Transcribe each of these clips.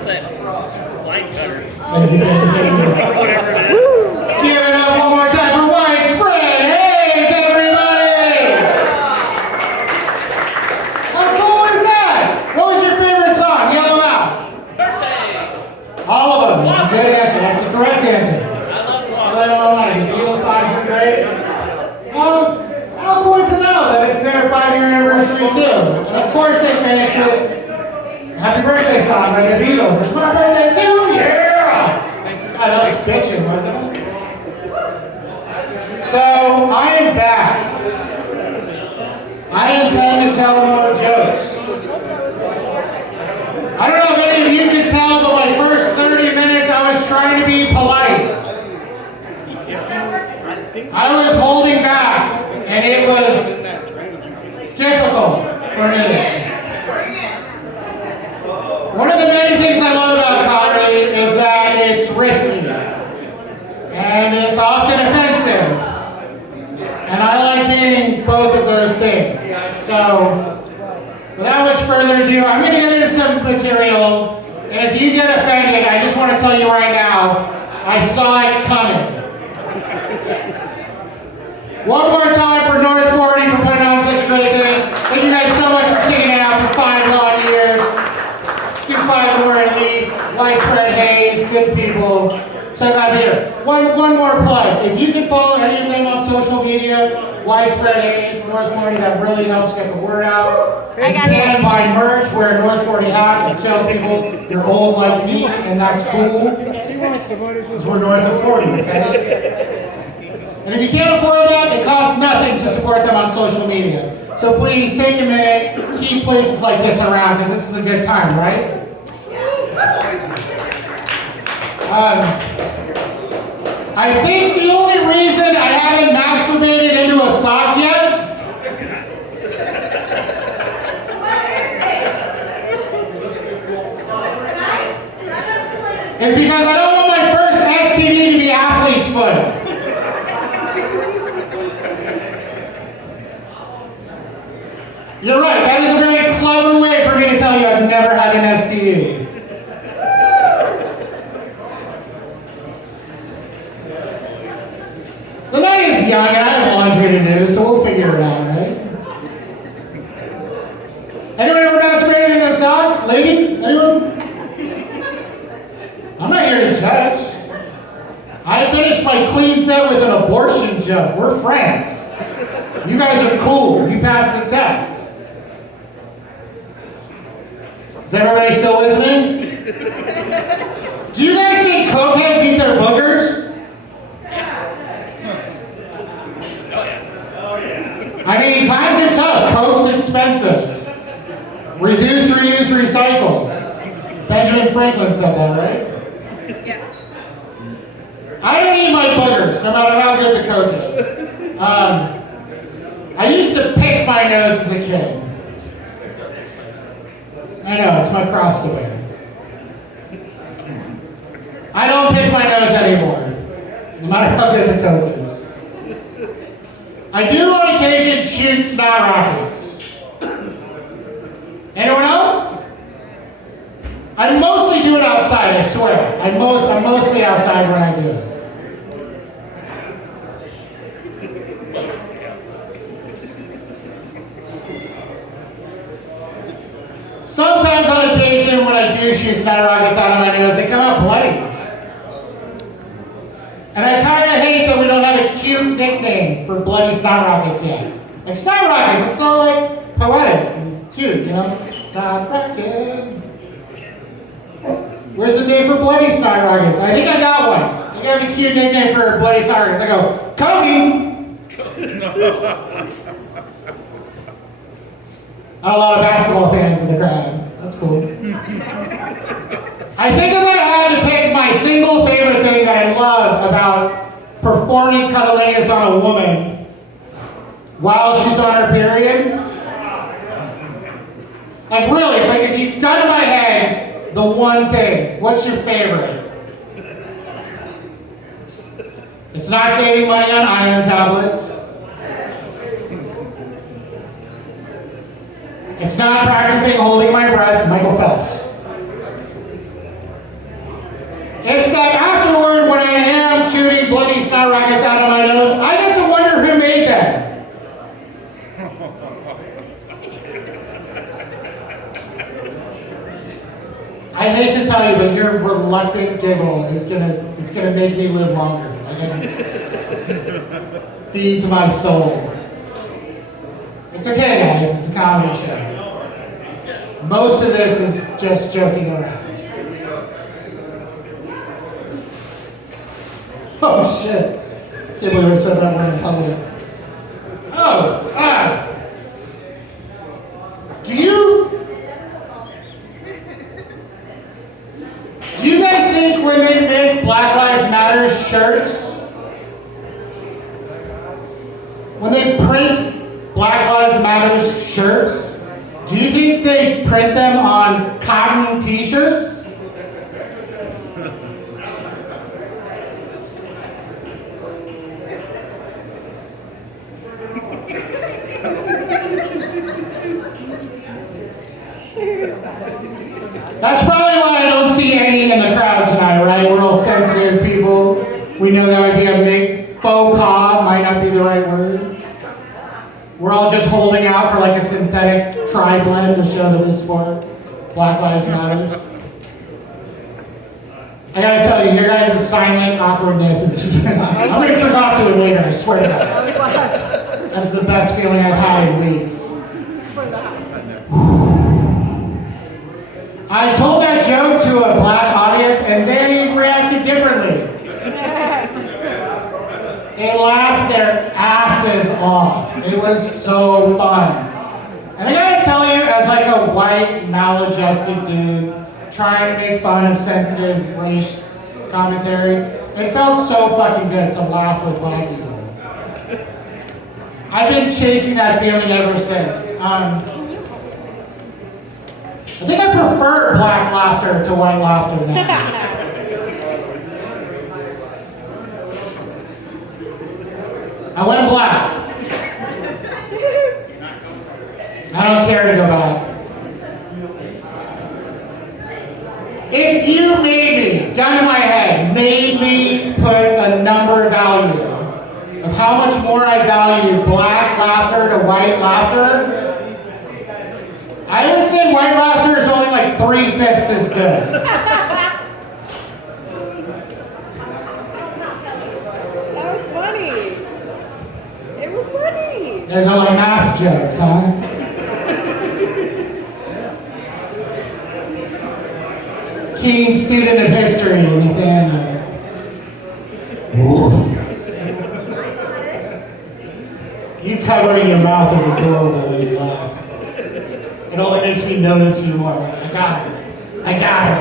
What's that? Light cutter. Whatever it is. Give it up one more time for Widespread Haze, everybody! How cool is that? What was your favorite song? Yell them out. Birthday. All of them. That's a good answer. That's the correct answer. I love walking. The Beatles songs are great. How cool to know that it's their 5-year anniversary too. And of course they finished with Happy Birthday song by the Beatles. It's my birthday too, yeah! God, that was bitching, wasn't it? So, I am back. I intend to tell more jokes. I don't know if any of you could tell, but my first 30 minutes I was trying to be polite. I was holding back, and it was difficult for me. One of the many things I love about comedy is that it's risky, and it's often offensive. And I like being both of those things. So, without much further ado, I'm going to get into some material. And if you get offended, I just want to tell you right now, I saw it coming. One more time for North 40 for putting on such a great thing. Thank you guys so much for sticking it out for 5 long years. Do 5 more at least. Widespread Haze, good people. So glad to be here. One more plug. If you can follow any of them on social media, Widespread Haze, North 40, that really helps get the word out. You can buy merch, wear a North 40 hat, and tell people you're old like me, and that's cool. Because we're north of 40, okay? And if you can't afford that, it costs nothing to support them on social media. So please take a minute, keep places like this around, because this is a good time, right? I think the only reason I haven't masturbated into a sock yet is because I don't want my first STD to be athlete's foot. You're right, that is a very clever way for me to tell you I've never had an STD. The night is young and I have laundry to do, so we'll figure it out, right? Anyone ever masturbated in a sock? Ladies? Anyone? I'm not here to judge. I finished my clean set with an abortion joke. We're friends. You guys are cool. You passed the test. Is everybody still with me? Do you guys think cokeheads eat their boogers? I mean, times are tough. Coke's expensive. Reduce, reuse, recycle. Benjamin Franklin said that, right? Yeah. I don't eat my boogers, no matter how good the Coke is. I used to pick my nose as a kid. I know, it's my cross to bear. I don't pick my nose anymore, no matter how good the Coke is. I do on occasion shoot snot rockets. Anyone else? I mostly do it outside, I swear. I'm mostly outside when I do it. Sometimes on occasion when I do shoot snot rockets out of my nose, they come out bloody. And I kind of hate that we don't have a cute nickname for bloody snot rockets yet. Like snot rockets, it's so like poetic and cute, you know? Snot rocket. Where's the day for bloody snot rockets? I think I got one. I think I have a cute nickname for bloody snot rockets. I go, Kobe! Not a lot of basketball fans in the crowd. That's cool. I think if I had to pick my single favorite thing that I love about performing cunnilingus on a woman while she's on her period, like really, like if you gun to my head, the one thing, what's your favorite? It's not saving money on iron tablets. It's not practicing holding my breath, Michael Phelps. shooting bloody snot rockets out of my nose, I get to wonder who made them. I hate to tell you, but your reluctant giggle is gonna make me live longer. It feeds my soul. It's okay, guys. It's a comedy show. Most of this is just joking around. Oh shit! Can't believe I said that word in public. Oh, Do you guys think when they make Black Lives Matter shirts, when they print Black Lives Matter shirts, do you think they print them on cotton t-shirts? That's probably why I don't see any in the crowd tonight, right? We're all sensitive people. We know that would be a big faux pas, might not be the right word. We're all just holding out for like a synthetic tri-blend to show that we support Black Lives Matter. I gotta tell you, your guys' silent awkwardness is... I'm gonna trick off to it later, I swear to God. That's the best feeling I've had in weeks. I told that joke to a black audience and they reacted differently. They laughed their asses off. It was so fun. And I gotta tell you, as like a white, maladjusted dude trying to make fun of sensitive race commentary, it felt so fucking good to laugh with black people. I've been chasing that feeling ever since. I think I prefer black laughter to white laughter now. I went black. I don't care to go back. If you made me, gun to my head, made me put a number value of how much more I value black laughter to white laughter, I would say white laughter is only like 3/5 as good. That was funny. It was funny. Those are like math jokes, huh? Keen student of history in the family. You covering your mouth is adorable when you laugh. It only makes me notice you more. I got it. I got it.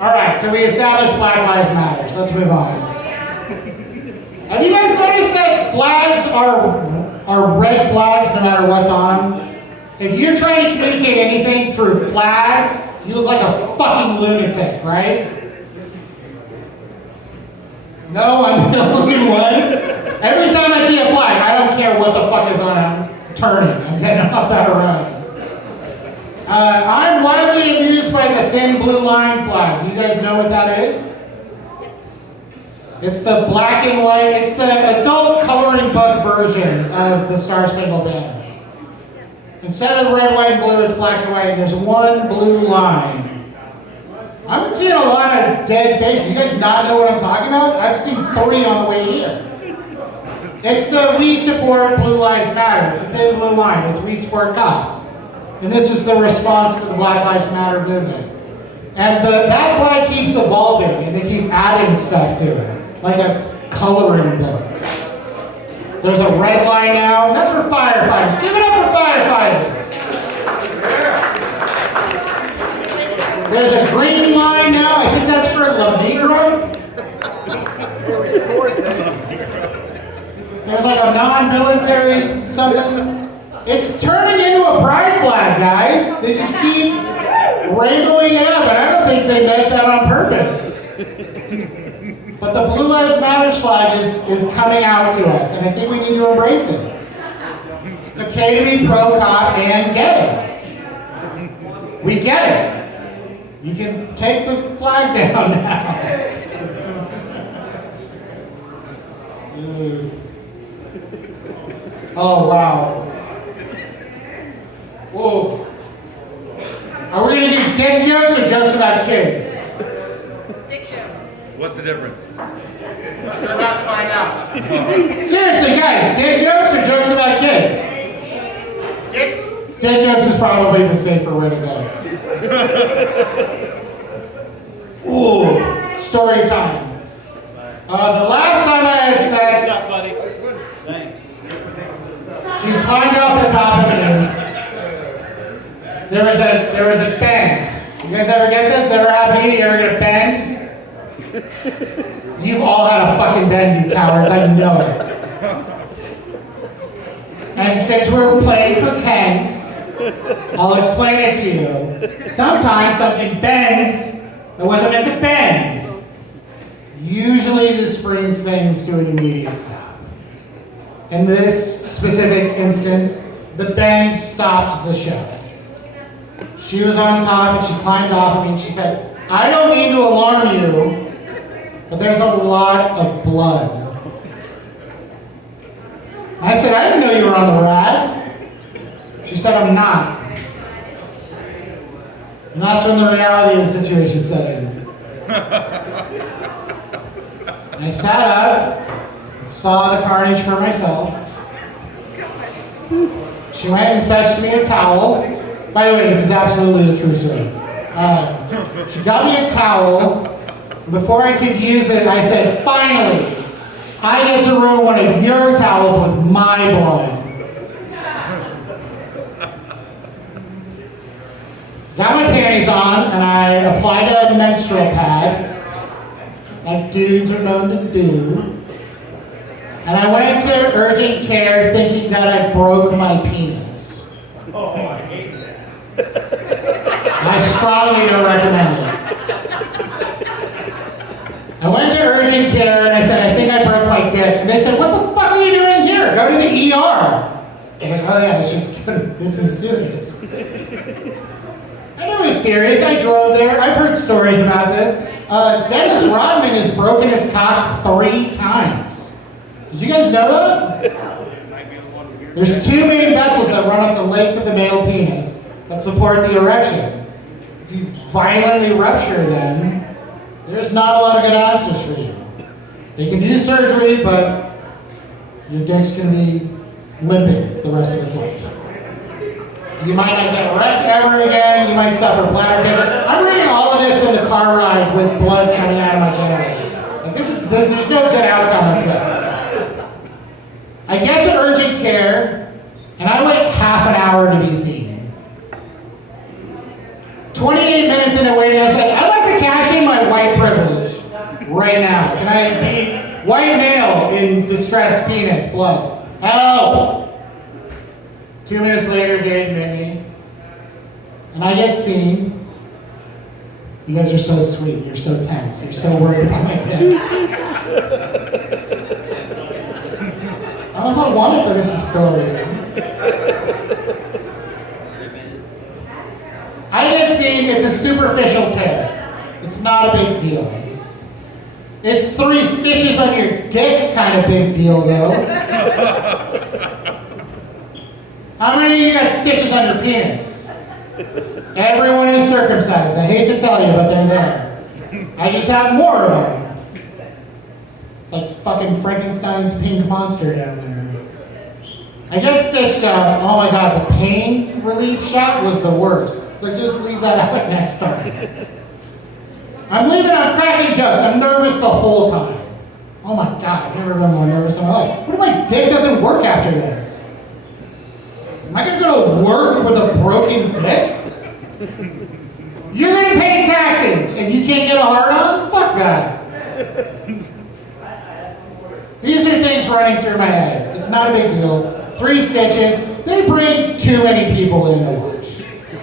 All right, so we established Black Lives Matter. So let's move on. Have you guys noticed that flags are red flags no matter what's on them? If you're trying to communicate anything through flags, you look like a fucking lunatic, right? No, I'm the only one. Every time I see a flag, I don't care what the fuck is on it, I'm turning. I'm getting off that road. I'm widely amused by the thin blue line flag. Do you guys know what that is? It's the black and white, it's the adult coloring book version of the Star Spangled Banner. Instead of red, white, and blue, it's black and white, and there's one blue line. I've been seeing a lot of dead faces. You guys not know what I'm talking about? I've seen 3 on the way here. It's the We Support Blue Lives Matter. It's a thin blue line. It's We Support Cops. And this is the response to the Black Lives Matter movement. And that flag keeps evolving, and they keep adding stuff to it, like a coloring book. There's a red line now, and that's for firefighters. Give it up for firefighters. There's a green line now. I think that's for La Migra. There's like a non-military something. It's turning into a pride flag, guys. They just keep rainbowing it up, and I don't think they meant that on purpose. But the Blue Lives Matter flag is coming out to us, and I think we need to embrace it. It's okay to be pro-cop and gay. We get it. You can take the flag down now. Oh, wow. Whoa. Are we going to do dick jokes or jokes about kids? Dick jokes. What's the difference? We're about to find out. Seriously, guys, dick jokes or jokes about kids? Dick jokes is probably the safer way to go. Ooh, story time. The last time I had sex, buddy. That's good. Thanks. she climbed off the top of me. There was a bend. You guys ever get this? Ever happen to you? You ever get a bend? You've all had a fucking bend, you cowards. I know it. And since we're playing pretend, I'll explain it to you. Sometimes something bends that wasn't meant to bend. Usually this brings things to an immediate stop. In this specific instance, the bend stopped the show. She was on top and she climbed off of me and she said, "I don't mean to alarm you, but there's a lot of blood." I said, "I didn't know you were on the rad." She said, "I'm not." And that's when the reality of the situation set in. I sat up and saw the carnage for myself. She went and fetched me a towel. By the way, this is absolutely a true story. She got me a towel. Before I could use it, I said, "Finally, I get to ruin one of your towels with my blood." Got my panties on, and I applied a menstrual pad, like dudes are known to do. And I went to urgent care thinking that I broke my penis. Oh, I hate that. I strongly don't recommend it. I went to urgent care and I said, "I think I broke my dick." And they said, "What the fuck are you doing here? Go to the ER." I was like, "Oh yeah, I should go to, this is serious." I know it's serious. I drove there. I've heard stories about this. Dennis Rodman has broken his cock 3 times. Did you guys know that? There's 2 main vessels that run up the length of the male penis that support the erection. If you violently rupture them, there's not a lot of good answers for you. They can do surgery, but your dick's going to be limping the rest of its life. You might not get erect ever again. You might suffer bladder cancer. I'm reading all of this in the car ride with blood coming out of my genitals. Like there's no good outcome of this. I get to urgent care, and I wait half an hour to be seen. 28 minutes into waiting, I said, "I'd like to cash in my white privilege right now. Can I be white male in distressed penis blood? Help!" 2 minutes later, they admit me, and I get seen. You guys are so sweet. You're so tense. You're so worried about my dick. I don't know if I want to finish the story. I get seen. It's a superficial tear. It's not a big deal. It's 3 stitches on your dick, kind of big deal, though. How many of you got stitches on your penis? Everyone is circumcised. I hate to tell you, but they're there. I just have more of them. It's like fucking Frankenstein's pink monster down there. I get stitched up. Oh my god, the pain relief shot was the worst. So just leave that out next time. I'm leaving on cracking jokes. I'm nervous the whole time. Oh my god, I've never been more nervous in my life. What if my dick doesn't work after this? Am I gonna go to work with a broken dick? You're gonna pay taxes and you can't get a hard on? Fuck that. These are things running through my head. It's not a big deal. 3 stitches. They bring too many people in to watch.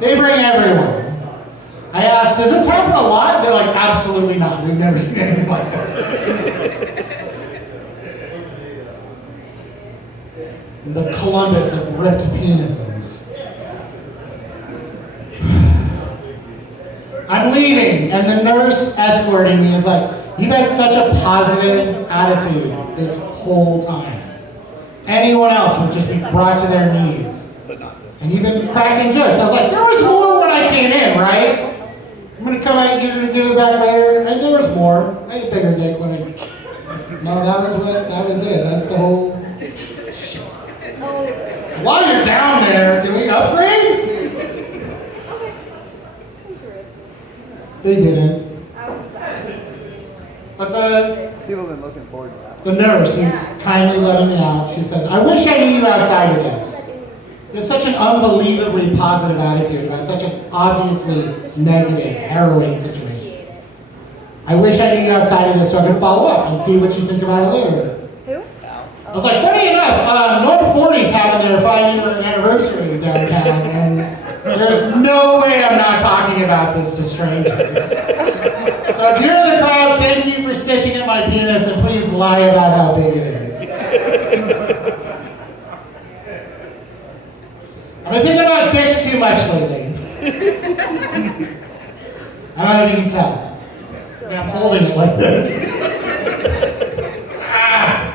They bring everyone. I asked, "Does this happen a lot?" They're like, "Absolutely not. We've never seen anything like this." The Columbus of ripped penises. I'm leaving, and the nurse escorting me is like, you've had such a positive attitude this whole time. Anyone else would just be brought to their knees. And you've been cracking jokes. I was like, there was more when I came in, right? I'm gonna come out here and give it back later. And there was more. I had a bigger dick when I... No, that was it. That's the whole... While you're down there, can we upgrade? Okay. Interesting. They didn't. I was glad. But People have been looking forward to that one. the nurse who's kindly letting me out, she says, I wish I knew you outside of this. There's such an unbelievably positive attitude about such an obviously negative, harrowing situation. I wish I knew you outside of this so I could follow up and see what you think about it later. Who? I was like, funny enough, North 40's having their 5-year anniversary downtown, and there's no way I'm not talking about this to strangers. So if you're in the crowd, thank you for stitching at my penis, and please lie about how big it is. I've been thinking about dicks too much lately. I don't know if you can tell. I mean, I'm holding it like this. Ah.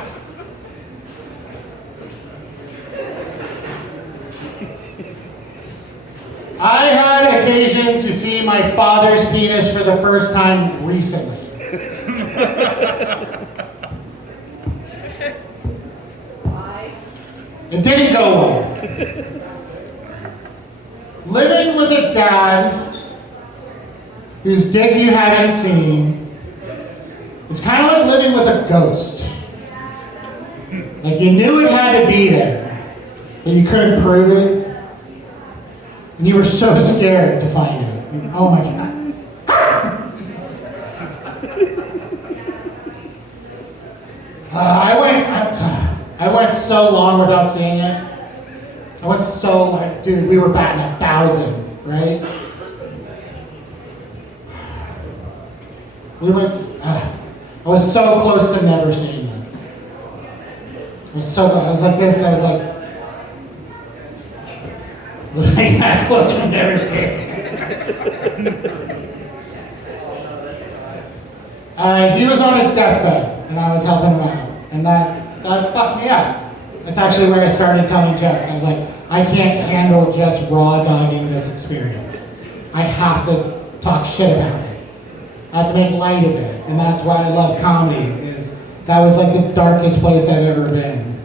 I had occasion to see my father's penis for the first time recently. It didn't go well. Living with a dad whose dick you haven't seen is kind of like living with a ghost. Like you knew it had to be there, but you couldn't prove it. And you were so scared to find it. Oh my God. I went so long without seeing it. I went so like, dude, we were batting 1,000, right? I was so close to never seeing it. I was like this, I was like that close to never seeing it. He was on his deathbed, and I was helping him out, and that fucked me up. That's actually where I started telling jokes. I was like, I can't handle just raw dogging this experience. I have to talk shit about it. I have to make light of it, and that's why I love comedy. That was like the darkest place I've ever been.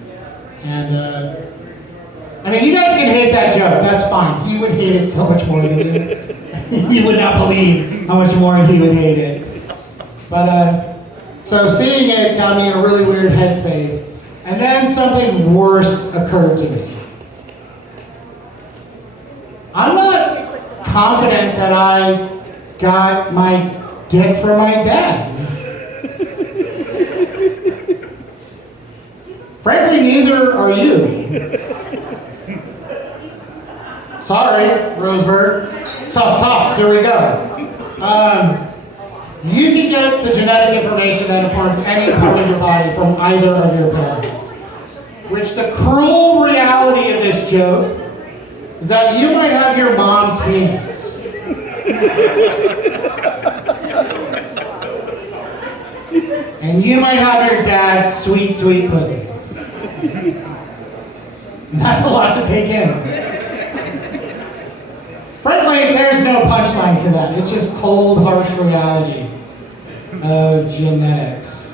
And I mean, you guys can hate that joke. That's fine. He would hate it so much more than you. You would not believe how much more he would hate it. But so seeing it got me in a really weird headspace. And then something worse occurred to me. I'm not confident that I got my dick from my dad. Frankly, neither are you. Sorry, Roseburg. Tough talk. Here we go. You can get the genetic information that informs any part of your body from either of your parents. Which the cruel reality of this joke is that you might have your mom's penis. And you might have your dad's sweet, sweet pussy. And that's a lot to take in. Frankly, there's no punchline to that. It's just cold, harsh reality of genetics.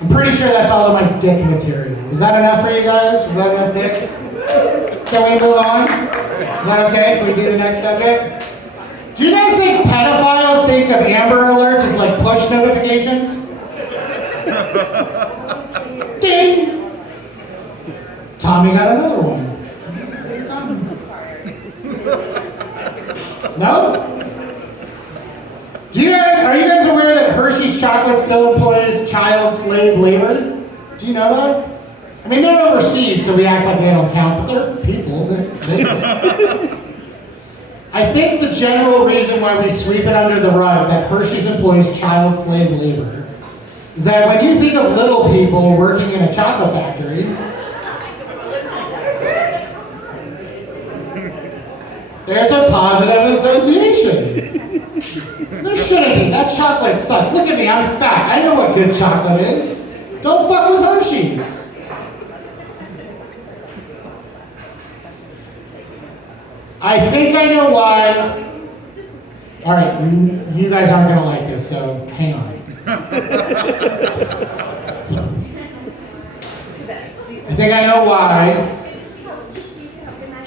I'm pretty sure that's all of my dick material. Is that enough for you guys? Is that enough dick? Can we move on? Is that okay? Can we do the next subject? Do you guys think pedophiles think of Amber Alerts as like push notifications? Ding! Tommy got another one. No? Are you guys aware that Hershey's chocolate still employs child slave labor? Do you know that? I mean, they're overseas, so we act like they don't count, but they're people. I think the general reason why we sweep it under the rug that Hershey's employs child slave labor is that when you think of little people working in a chocolate factory, there's a positive association. competition. There shouldn't be. That chocolate sucks. Look at me, I'm fat. I know what good chocolate is. Don't fuck with Hershey's. I think I know why. All right, you guys aren't gonna like this, so hang on. I think I know why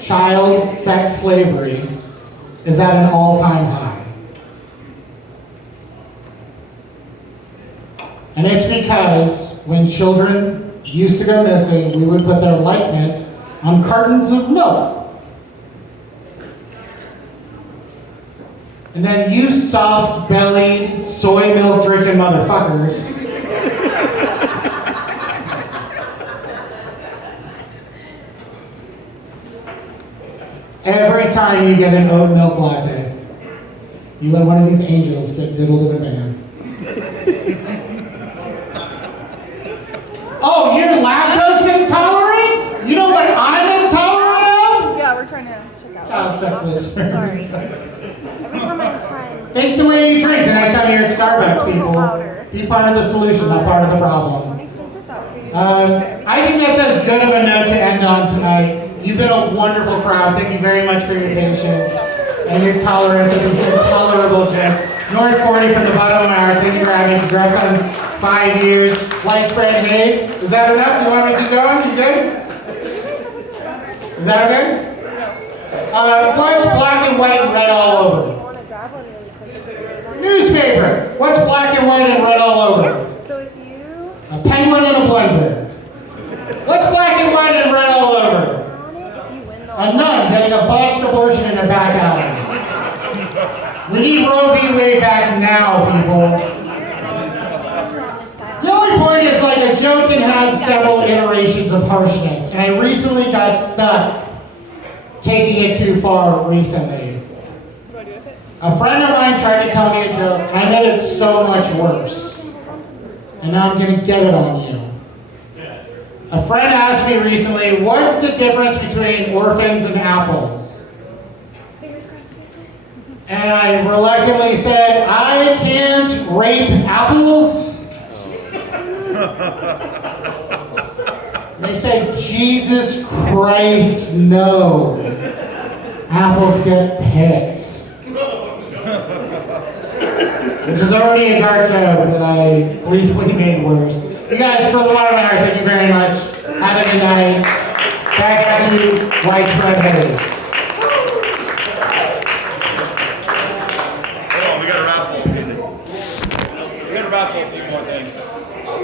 child sex slavery is at an all-time high. And it's because when children used to go missing, we would put their likeness on cartons of milk. And then you soft-bellied, soy milk drinking motherfuckers every time you get an oat milk latte, you let one of these angels get diddled in the van. Oh, you're lactose intolerant? You know what I'm intolerant of? Yeah, we're trying to check out. Child sex slavery. Sorry. Every time I try and Think the way you drink the next time you're at Starbucks, people. Louder. Be part of the solution, not part of the Let problem. me print this out for you. I think that's as good of a note to end on tonight. You've been a wonderful crowd. Thank you very much for your patience and your tolerance of this intolerable gift. North 40 from the bottom of my heart. Thank you for having me. Congrats on 5 years. Widespread haze. Is that enough? Do you want me to keep going? You good? Is that okay? What's black and white and red all over? I want to grab one really quick. Newspaper. What's black and white and red all over? So if you A penguin and a blender. What's black and white and red all over? on it, if you win the A nun getting a botched abortion in a back alley. We need Roe v. Wade back now, people. The only point is like a joke can have several iterations of harshness, and I recently got stuck taking it too far recently. A friend of mine tried to tell me a joke, and I made it so much worse. And now I'm gonna get it on you. A friend asked me recently, what's the difference between orphans and apples? fingers crossed. And I reluctantly said, I can't rape apples. They said, Jesus Christ, no. Apples get picked. Which is already a dark joke that I briefly made worse. You guys, from the bottom of my heart, thank you very much. Have a good night. Back at you, widespread haze. Hold on, we gotta raffle. We gotta raffle a few more things.